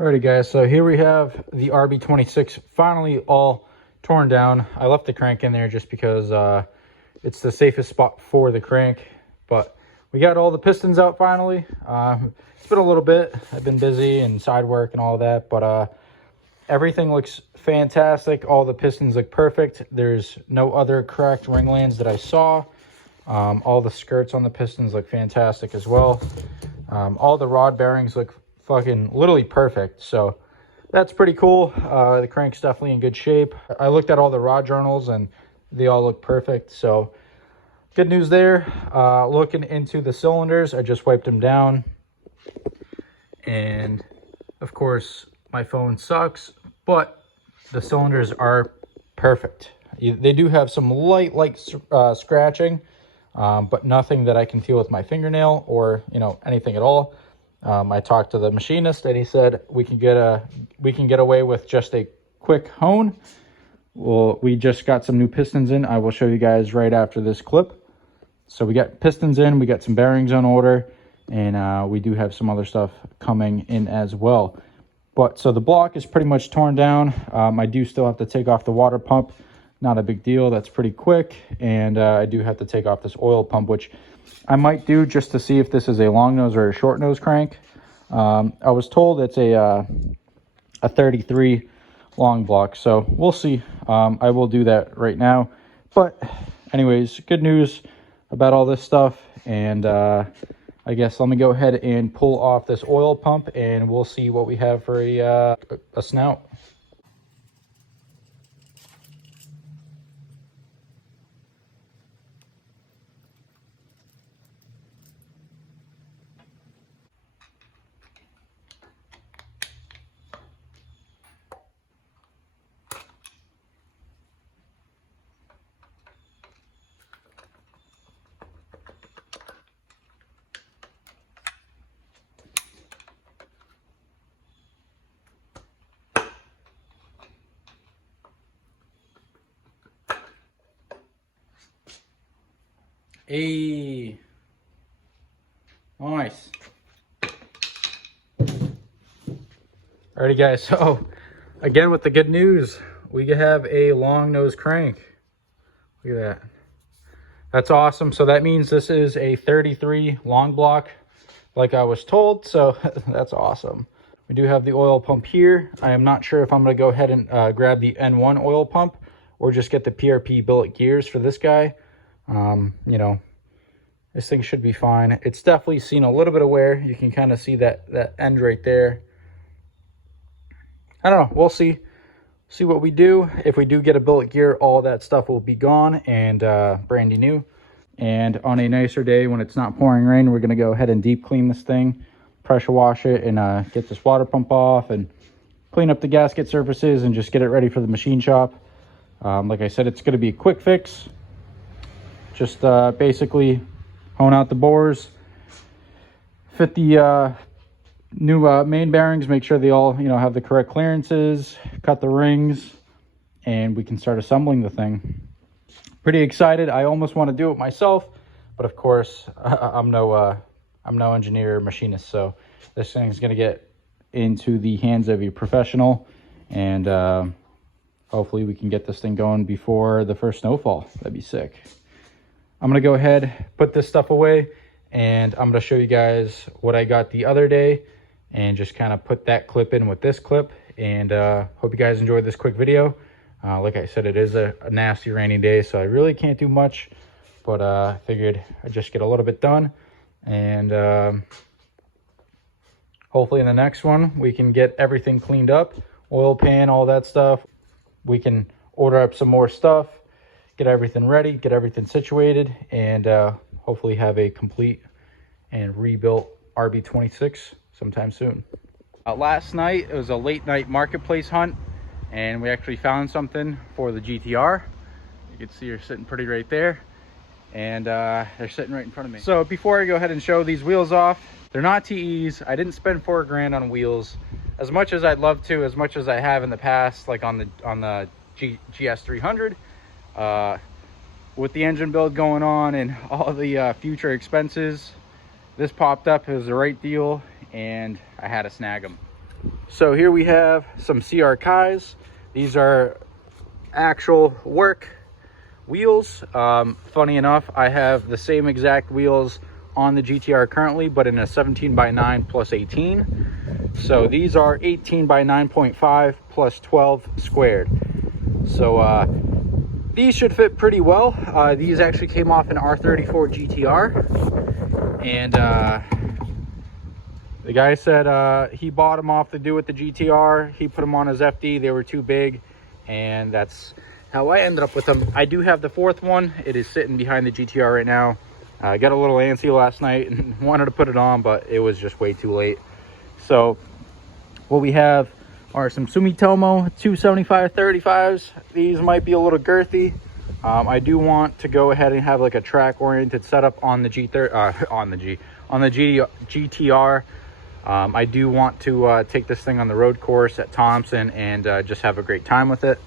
Alrighty guys, so here we have the RB26 finally all torn down. I left the crank in there just because it's the safest spot for the crank, but we got all the pistons out finally. It's been a little bit. I've been busy and side work and all that, but everything looks fantastic. All the pistons look perfect. There's no other cracked ring lands that I saw. All the skirts on the pistons look fantastic as well. All the rod bearings look fucking literally perfect, so that's pretty cool. The crank's definitely in good shape. I looked at all the rod journals and they all look perfect, so good news there. Looking into the cylinders, I just wiped them down, and of course my phone sucks, but the cylinders are perfect. They do have some light scratching, but nothing that I can feel with my fingernail or anything at all. I talked to the machinist and he said we can get away with just a quick hone. Well, we just got some new pistons in. I will show you guys right after this clip. So we got pistons in, we got some bearings on order, and we do have some other stuff coming in as well. But so the block is pretty much torn down. I do still have to take off the water pump. Not a big deal, that's pretty quick. And I do have to take off this oil pump, which I might do just to see if this is a long nose or a short nose crank. I was told it's a 33 long block, so we'll see. I will do that right now. But anyways, good news about all this stuff. And I guess let me go ahead and pull off this oil pump and we'll see what we have for a snout. Hey, nice. Alrighty guys, so again with the good news, we have a long nose crank. Look at that. That's awesome. So that means this is a 33 long block like I was told, so that's awesome. We do have the oil pump here. I am not sure if I'm going to go ahead and grab the N1 oil pump or just get the PRP billet gears for this guy. This thing should be fine. It's definitely seen a little bit of wear. You can kind of see that end right there. I don't know. We'll see what we do. If we do get a billet gear, all that stuff will be gone and brandy new. And on a nicer day when it's not pouring rain, we're going to go ahead and deep clean this thing, pressure wash it, and get this water pump off and clean up the gasket surfaces and just get it ready for the machine shop. Like I said, it's going to be a quick fix. Just basically hone out the bores, fit the new main bearings, make sure they all have the correct clearances, cut the rings, and we can start assembling the thing. Pretty excited. I almost want to do it myself, but of course I'm no engineer or machinist, so this thing's going to get into the hands of a professional, and hopefully we can get this thing going before the first snowfall. That'd be sick. I'm going to go ahead, put this stuff away, and I'm going to show you guys what I got the other day and just kind of put that clip in with this clip. And hope you guys enjoyed this quick video. Like I said, it is a nasty rainy day, so I really can't do much, but I figured I'd just get a little bit done. And hopefully in the next one, we can get everything cleaned up, oil pan, all that stuff. We can order up some more stuff, get everything ready, get everything situated, and hopefully have a complete and rebuilt RB26 sometime soon. Last night, it was a late night marketplace hunt, and we actually found something for the GTR. You can see her sitting pretty right there, and they're sitting right in front of me. So before I go ahead and show these wheels off, they're not TEs. I didn't spend $4 grand on wheels as much as I'd love to, as much as I have in the past, like on the GS300. With the engine build going on and all the future expenses, this popped up. It was the right deal, and I had to snag them. So here we have some CR Kais. These are actual work wheels. Funny enough, I have the same exact wheels on the GTR currently, but in a 17x9 plus 18. So these are 18 by 9.5 plus 12 squared. So these should fit pretty well. These actually came off an R34 GTR, and the guy said he bought them off the dude with the GTR. He put them on his FD. They were too big, and that's how I ended up with them. I do have the fourth one. It is sitting behind the GTR right now. I got a little antsy last night and wanted to put it on, but it was just way too late. So what we have are some Sumitomo 275/35s. These might be a little girthy. I do want to go ahead and have like a track oriented setup on the GTR. I do want to take this thing on the road course at Thompson and just have a great time with it.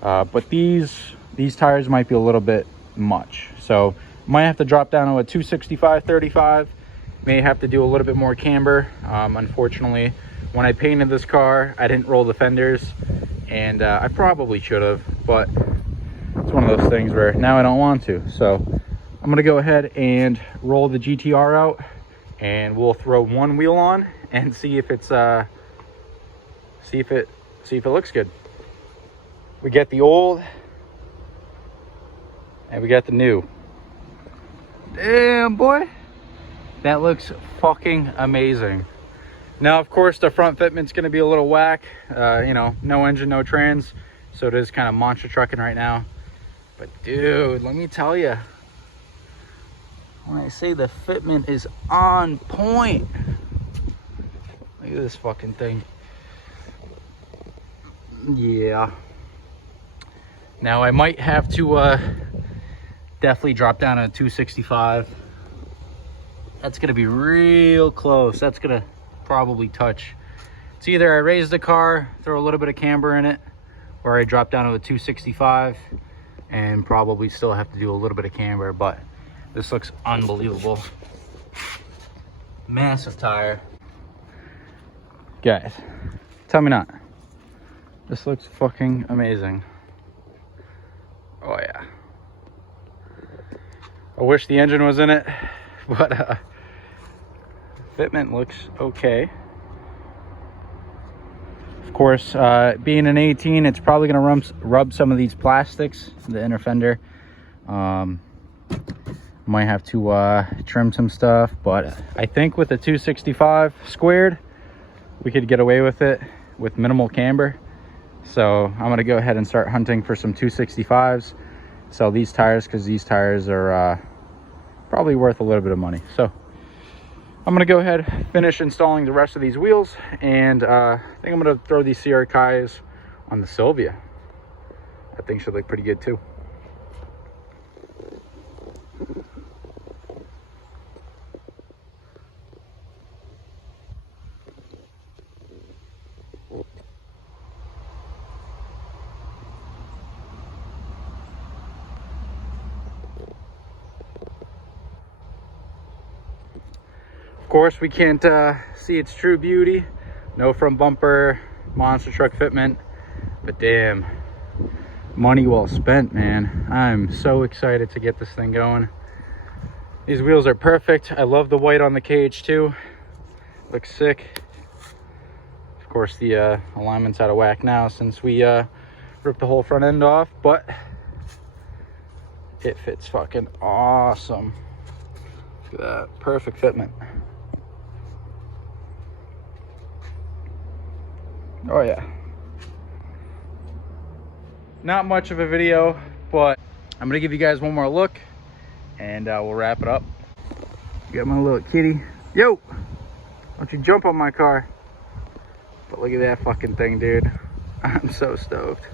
But these tires might be a little bit much, so might have to drop down to a 265/35. May have to do a little bit more camber. Unfortunately, when I painted this car, I didn't roll the fenders, and I probably should have, but it's one of those things where now I don't want to. So I'm gonna go ahead and roll the GTR out, and we'll throw one wheel on and see if it's see if it looks good. We get the old and we got the new. Damn, boy, that looks fucking amazing. Now, of course, the front fitment's gonna be a little whack. You know, no engine, no trans, so it is kind of monster trucking right now. But dude, let me tell you, when I say the fitment is on point, look at this fucking thing. Yeah. Now I might have to definitely drop down to 265. That's gonna be real close. That's gonna probably touch. It's either I raise the car, throw a little bit of camber in it, or I drop down to a 265 and probably still have to do a little bit of camber. But this looks unbelievable. Massive tire. Guys, tell me not. This looks fucking amazing. Oh yeah. I wish the engine was in it, but fitment looks okay. Of course, being an 18, it's probably gonna rub some of these plastics, the inner fender. Might have to trim some stuff, but I think with the 265 squared, we could get away with it with minimal camber. So I'm gonna go ahead and start hunting for some 265s, sell these tires, because these tires are probably worth a little bit of money. So I'm gonna go ahead, finish installing the rest of these wheels, and I think I'm gonna throw these CR Kais on the Sylvia. That thing should look pretty good too. Of course, we can't see its true beauty. No front bumper, monster truck fitment, but damn, money well spent, man. I'm so excited to get this thing going. These wheels are perfect. I love the white on the cage too. Looks sick. Of course, the alignment's out of whack now since we ripped the whole front end off, but it fits fucking awesome. Look at that, perfect fitment. Oh yeah. Not much of a video, but I'm gonna give you guys one more look and we'll wrap it up. Got my little kitty. Yo, don't you jump on my car. But look at that fucking thing, dude. I'm so stoked.